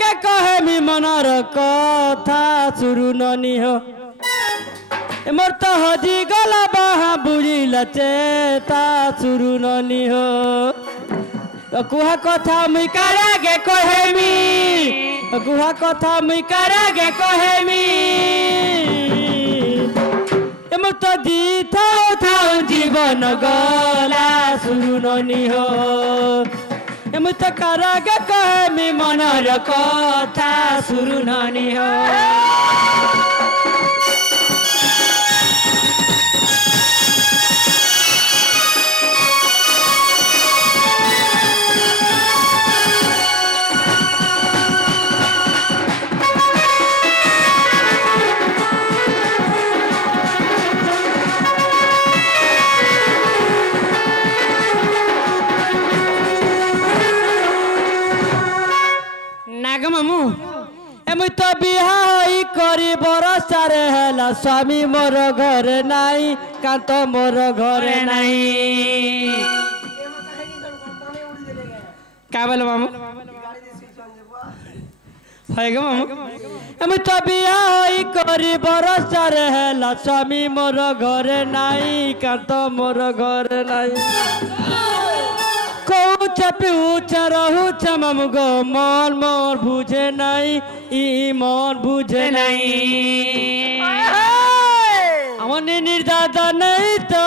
के कहे मी मनर कथा सुरु ननी हो मोर तो हजी गला बाहा बुझिला चेता सुरु ननी हो कुहा कथा मुई करागे कहेमी कुहा कथा मुई करागे कहेमी मोर तो दी थाउ जीवन गला सुरु ननी हो मुई तो करागे कहेमी मनर कथा सुरु ननी हो मामू मुई तो बिहा होई करी बरसा रे हेला स्वामी मोर घरे नाई कांत मोर घरे नाई का बोले मामू होएगा मामू मुई तो बिहा होई करी बरसा रे हेला स्वामी मोर घरे नाई कांत मोर घरे नाई मामू गो मन मोर बुझे नहीं ई मन बुझे नहीं निर्दादा नहीं तो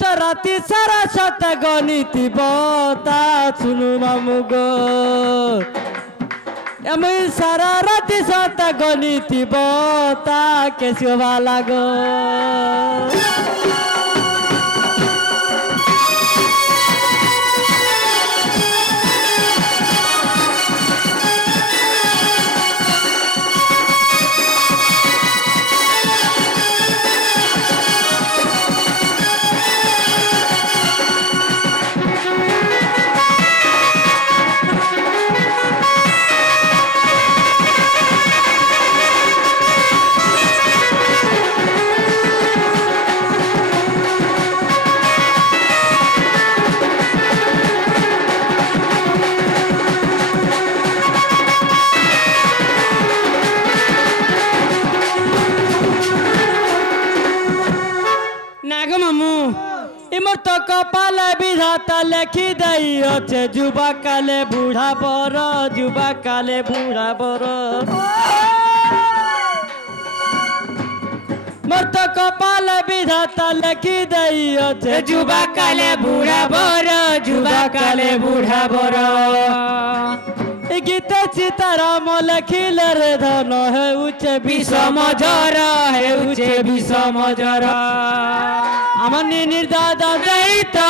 तो राति सारा सत गणिती बता सुनु मामू गो सारा राति सत गणिती बता कैसे वाला गो तो कपाल विधाता लेखी दई अच्छे जुबा काले बूढ़ा बर जुबा काले बूढ़ा बर मोर तो कपाल विधाता लेखी दई अच्छे जुबा काले बूढ़ा बर जुबा काले बूढ़ा बर गीत सीताराम लखिल रे धन है उच्चे विषम जर है उच्चे विषम जर अमनी निर्दादा दैता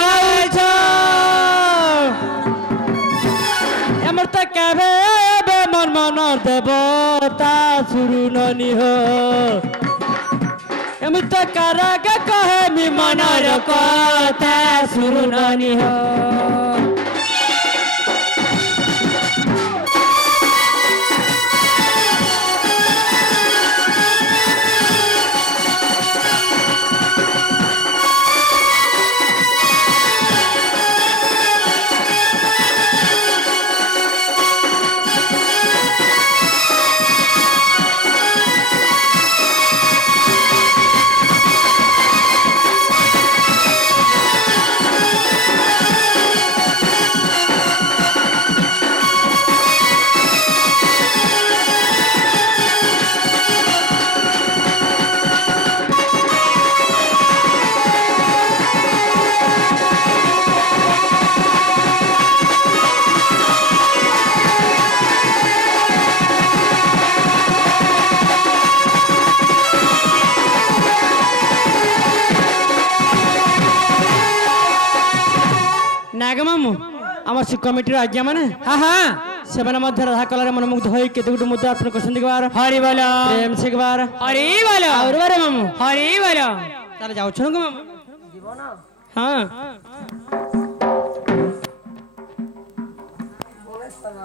एमर त केबे बे मन मनर देवता सुरु ननी हो एमर त करागे कहे मी मनर कथा सुरु ननी हो कमिटी आज्ञा माने हाँ हाँ से मध्य राधा कलार मन मुग्ध होई केते गुट मुद्दा अर्पण करसन दिगबार हरि बोल प्रेम से गबार हरि बोल और बारे मामू हरि बोल ताले जाउ छन को मामू जीवो ना हां बोले सना